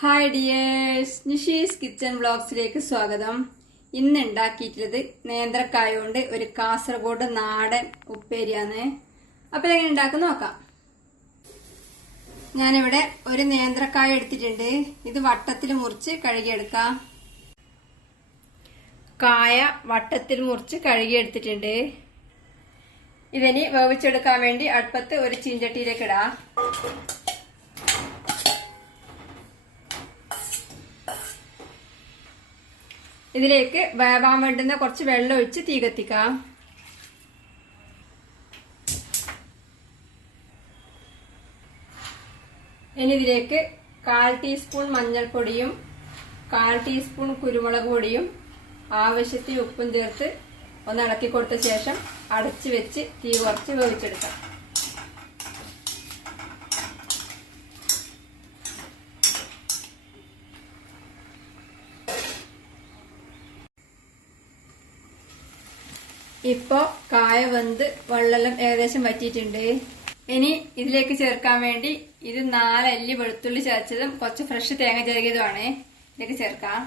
Hi dears, Nishi's kitchen വ്ളോഗ്സിലേക്ക് സ്വാഗതം. ഇന്ന് ഉണ്ടാക്കിയിട്ടുള്ളത് നേന്ത്രക്കായ കൊണ്ട് ഒരു കാസർഗോഡ് നാടൻ ഉപ്പേരിയാണ്. അപ്പൊ ഇതെങ്ങനെ ഉണ്ടാക്കുന്ന നോക്കാം. ഞാനിവിടെ ഒരു നേന്ത്രക്കായ എടുത്തിട്ടുണ്ട്. ഇത് വട്ടത്തിൽ മുറിച്ച് കഴുകിയെടുക്കാം. കായ വട്ടത്തിൽ മുറിച്ച് കഴുകിയെടുത്തിട്ടുണ്ട്. ഇതിനി വേവിച്ചെടുക്കാൻ വേണ്ടി അടുപ്പത്ത് ഒരു ചീഞ്ചട്ടിയിലേക്ക് ഇടാം. ഇതിലേക്ക് വേവാൻ വേണ്ടുന്ന കുറച്ച് വെള്ളം ഒഴിച്ച് തീ കത്തിക്കാം. ഇനി ഇതിലേക്ക് 1/4 ടീസ്പൂൺ മഞ്ഞൾപ്പൊടിയും 1/4 ടീസ്പൂൺ കുരുമുളക് പൊടിയും ആവശ്യത്തിന് ഉപ്പും ചേർത്ത് ഒന്ന് ഇളക്കി കൊടുത്ത ശേഷം അടച്ചു വെച്ച് തീ കുറച്ച് വേവിച്ചെടുക്കാം. ഇപ്പോ കായ വെന്ത് വെള്ളം ഏകദേശം വറ്റിയിട്ടുണ്ട്. ഇനി ഇതിലേക്ക് ചേർക്കാൻ വേണ്ടി ഇത് 4 അല്ലി വെളുത്തുള്ളി ചതച്ചതും കുറച്ച് ഫ്രഷ് തേങ്ങ ചിരകിയതുമാണ് ഇതിലേക്ക് ചേർക്കാം.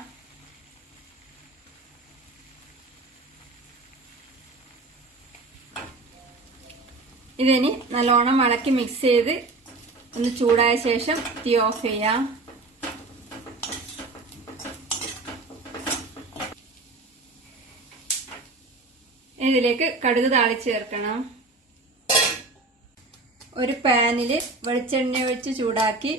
ഇതിനി നല്ലോണം ഇളക്കി മിക്സ് ചെയ്ത് ഒന്ന് ചൂടായ ശേഷം തീ ഓഫ് ചെയ്യാം. ഇതിലേക്ക് കടുക് താളിച്ച് ചേർക്കണം. ഒരു പാനില് വെളിച്ചെണ്ണ ഒഴിച്ച് ചൂടാക്കി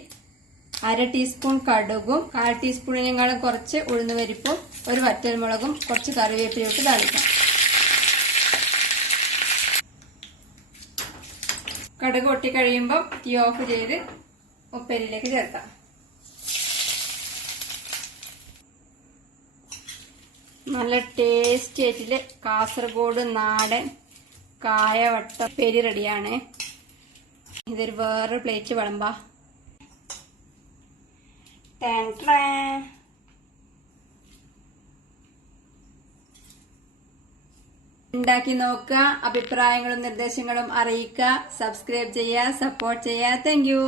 1/2 ടീസ്പൂൺ കടുകും 1/4 ടീസ്പൂണിനേക്കാളും കുറച്ച് ഉഴുന്നുപരിപ്പും ഒരു വറ്റൽമുളകും കുറച്ച് കറിവേപ്പിലയിട്ട് താളിക്കാം. കടുക് പൊട്ടിക്കഴിയുമ്പോൾ തീ ഓഫ് ചെയ്ത് ഉപ്പേരിയിലേക്ക് ചേർക്കാം. നല്ല ടേസ്റ്റി ആയിട്ടുള്ള കാസർഗോഡ് നാടൻ കായവട്ട ഉപ്പേരി റെഡിയാണ്. ഇതൊരു വേറൊരു പ്ലേറ്റ് വിളമ്പാ. ഉണ്ടാക്കി നോക്കുക. അഭിപ്രായങ്ങളും നിർദ്ദേശങ്ങളും അറിയിക്കുക. സബ്സ്ക്രൈബ് ചെയ്യുക, സപ്പോർട്ട് ചെയ്യുക. Thank you.